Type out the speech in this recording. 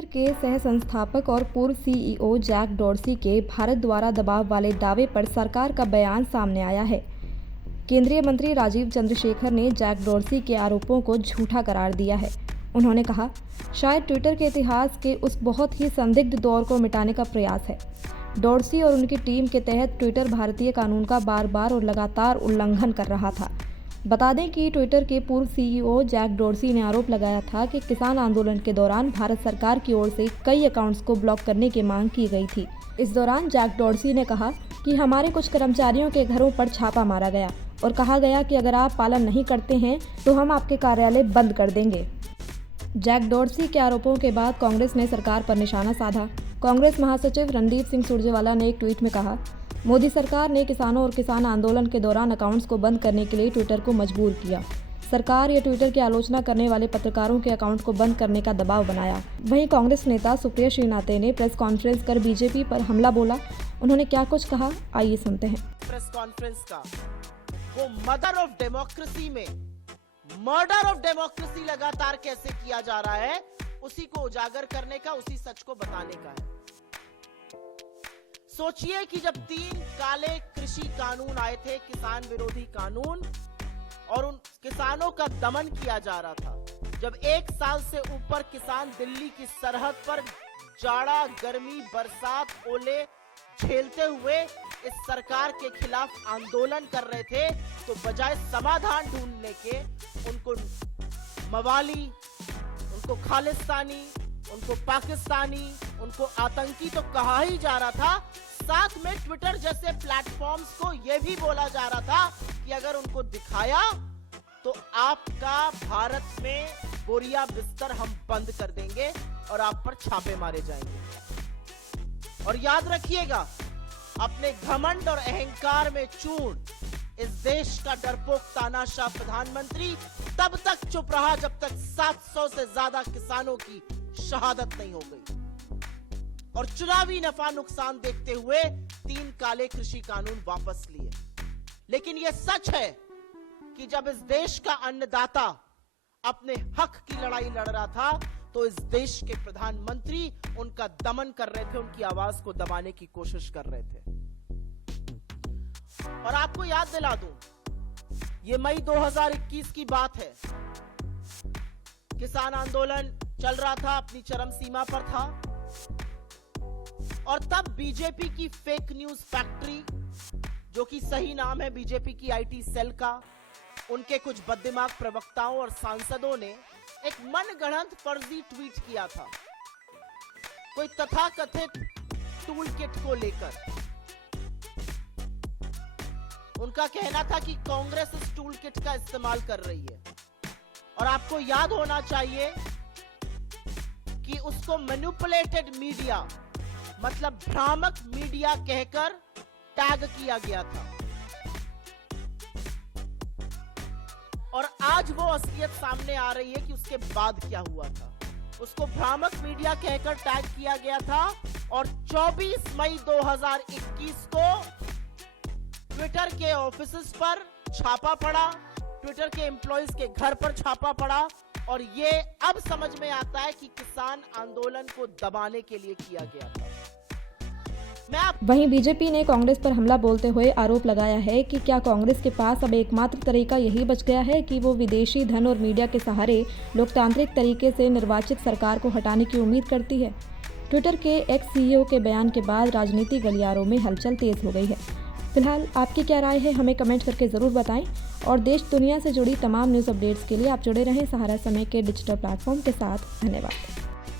Twitter के सह संस्थापक और पूर्व सीईओ जैक डॉर्सी के भारत द्वारा दबाव वाले दावे पर सरकार का बयान सामने आया है। केंद्रीय मंत्री राजीव चंद्रशेखर ने जैक डॉर्सी के आरोपों को झूठा करार दिया है। उन्होंने कहा, शायद ट्विटर के इतिहास के उस बहुत ही संदिग्ध दौर को मिटाने का प्रयास है। डॉर्सी और उनकी टीम के तहत ट्विटर भारतीय कानून का बार बार और लगातार उल्लंघन कर रहा था। बता दें कि ट्विटर के पूर्व सीईओ जैक डॉर्सी ने आरोप लगाया था कि किसान आंदोलन के दौरान भारत सरकार की ओर से कई अकाउंट्स को ब्लॉक करने की मांग की गई थी। इस दौरान जैक डॉर्सी ने कहा कि हमारे कुछ कर्मचारियों के घरों पर छापा मारा गया और कहा गया कि अगर आप पालन नहीं करते हैं तो हम आपके कार्यालय बंद कर देंगे। जैक डॉर्सी के आरोपों के बाद कांग्रेस ने सरकार पर निशाना साधा। कांग्रेस महासचिव रणदीप सिंह सुरजेवाला ने एक ट्वीट में कहा, मोदी सरकार ने किसानों और किसान आंदोलन के दौरान अकाउंट्स को बंद करने के लिए ट्विटर को मजबूर किया। सरकार या ट्विटर की आलोचना करने वाले पत्रकारों के अकाउंट को बंद करने का दबाव बनाया। वहीं कांग्रेस नेता सुप्रिया श्रीनाथे ने प्रेस कॉन्फ्रेंस कर बीजेपी पर हमला बोला। उन्होंने क्या कुछ कहा, आइए सुनते हैं। प्रेस कॉन्फ्रेंस का वो मदर ऑफ डेमोक्रेसी में मर्डर ऑफ डेमोक्रेसी लगातार कैसे किया जा रहा है, उसी को उजागर करने का, उसी सच को बताने का है। सोचिए कि जब 3 काले कृषि कानून आए थे, किसान विरोधी कानून, और उन किसानों का दमन किया जा रहा था, जब 1 साल से ऊपर किसान दिल्ली की सरहद पर जाड़ा, गर्मी, बरसात, ओले झेलते हुए इस सरकार के खिलाफ आंदोलन कर रहे थे, तो बजाय समाधान ढूंढने के उनको मवाली, उनको खालिस्तानी, उनको पाकिस्तानी, उनको आतंकी तो कहा ही जा रहा था। साथ में ट्विटर जैसे प्लेटफॉर्म्स को यह भी बोला जा रहा था कि अगर उनको दिखाया तो आपका भारत में बोरिया बिस्तर हम बंद कर देंगे और आप पर छापे मारे जाएंगे। और याद रखिएगा, अपने घमंड और अहंकार में चूर इस देश का डरपोक तानाशाह प्रधानमंत्री तब तक चुप रहा जब तक 700 से ज्यादा किसानों की शहादत नहीं हो गई, और चुनावी नफा नुकसान देखते हुए 3 काले कृषि कानून वापस लिए। लेकिन यह सच है कि जब इस देश का अन्नदाता अपने हक की लड़ाई लड़ रहा था, तो इस देश के प्रधानमंत्री उनका दमन कर रहे थे, उनकी आवाज को दबाने की कोशिश कर रहे थे। और आपको याद दिला दूं, यह मई 2021 की बात है। किसान आंदोलन चल रहा था, अपनी चरम सीमा पर था, और तब बीजेपी की फेक न्यूज फैक्ट्री, जो कि सही नाम है बीजेपी की आईटी सेल का, उनके कुछ बददिमाग प्रवक्ताओं और सांसदों ने एक मनगढ़ंत फर्जी ट्वीट किया था, कोई तथाकथित टूल किट को लेकर। उनका कहना था कि कांग्रेस इस टूल किट का इस्तेमाल कर रही है, और आपको याद होना चाहिए कि उसको मैनिपुलेटेड मीडिया, मतलब भ्रामक मीडिया कहकर टैग किया गया था। और आज वो असलियत सामने आ रही है कि उसके बाद क्या हुआ था। उसको भ्रामक मीडिया कहकर टैग किया गया था, और 24 मई 2021 को ट्विटर के ऑफिसेस पर छापा पड़ा, ट्विटर के एम्प्लॉइज के घर पर छापा पड़ा, और ये अब समझ में आता है कि किसान आंदोलन को दबाने के लिए किया गया था। वहीं बीजेपी ने कांग्रेस पर हमला बोलते हुए आरोप लगाया है कि क्या कांग्रेस के पास अब एकमात्र तरीका यही बच गया है कि वो विदेशी धन और मीडिया के सहारे लोकतांत्रिक तरीके से निर्वाचित सरकार को हटाने की उम्मीद करती है। ट्विटर के एक्स सीईओ के बयान के बाद राजनीतिक गलियारों में हलचल तेज हो गई है। फिलहाल आपकी क्या राय है, हमें कमेंट करके ज़रूर बताएं, और देश दुनिया से जुड़ी तमाम न्यूज़ अपडेट्स के लिए आप जुड़े रहें सहारा समय के डिजिटल प्लेटफॉर्म के साथ। धन्यवाद।